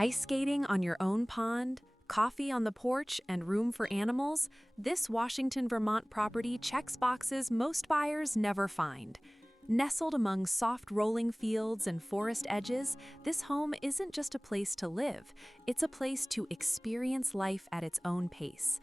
Ice skating on your own pond, coffee on the porch, and room for animals, this Washington, Vermont property checks boxes most buyers never find. Nestled among soft rolling fields and forest edges, this home isn't just a place to live, it's a place to experience life at its own pace.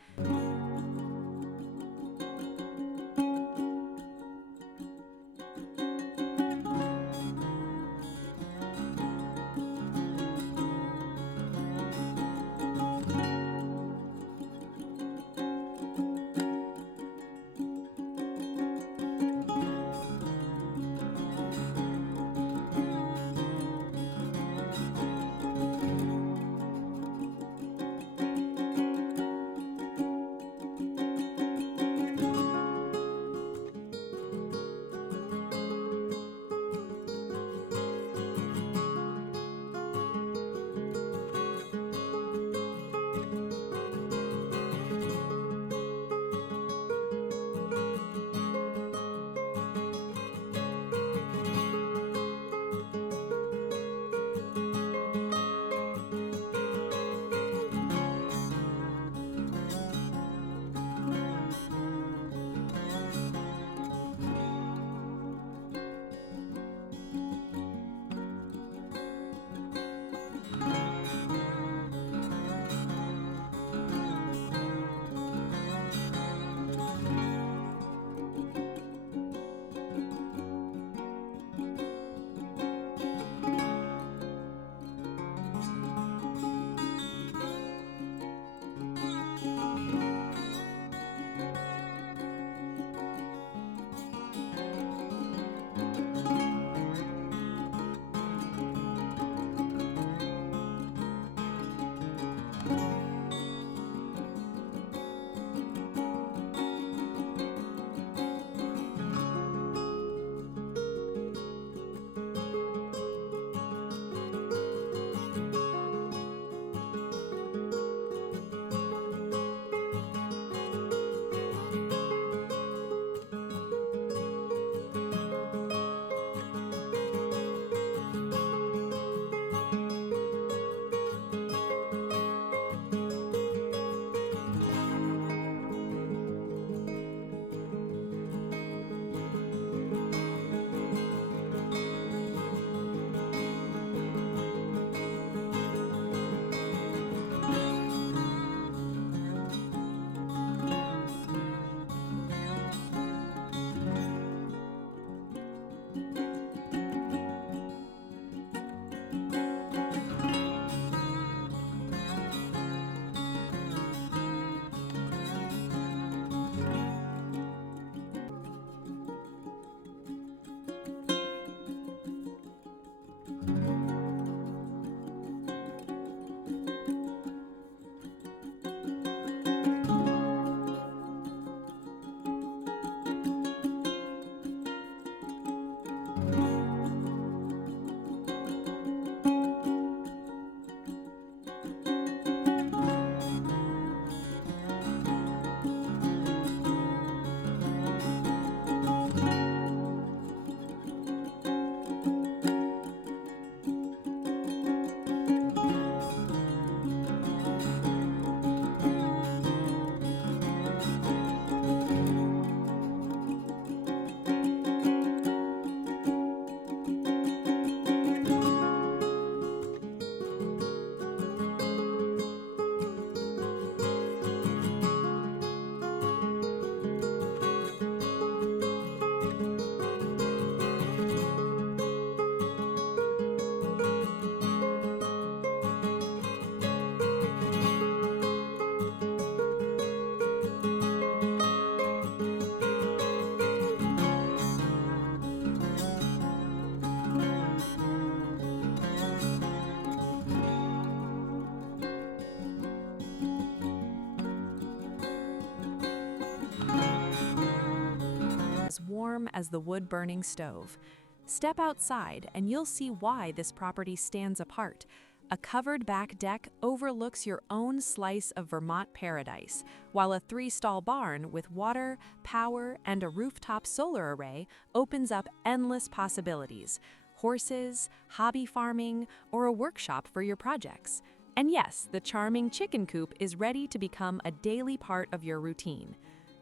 As warm as the wood-burning stove. Step outside and you'll see why this property stands apart. A covered back deck overlooks your own slice of Vermont paradise, while a 3-stall barn with water, power, and a rooftop solar array opens up endless possibilities. horses, hobby farming, or a workshop for your projects. And yes, the charming chicken coop is ready to become a daily part of your routine.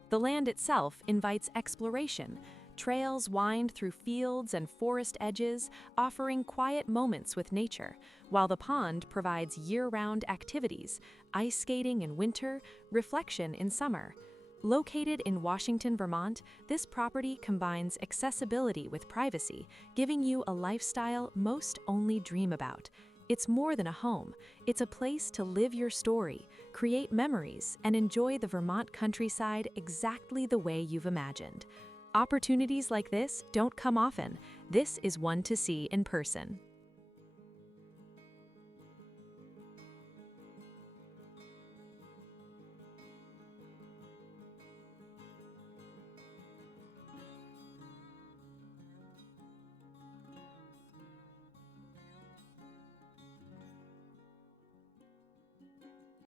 The land itself invites exploration. Trails wind through fields and forest edges, offering quiet moments with nature, while the pond provides year-round activities, ice skating in winter, reflection in summer. Located in Washington, Vermont, this property combines accessibility with privacy, giving you a lifestyle most only dream about. It's more than a home. It's a place to live your story, create memories, and enjoy the Vermont countryside exactly the way you've imagined. Opportunities like this don't come often. This is one to see in person.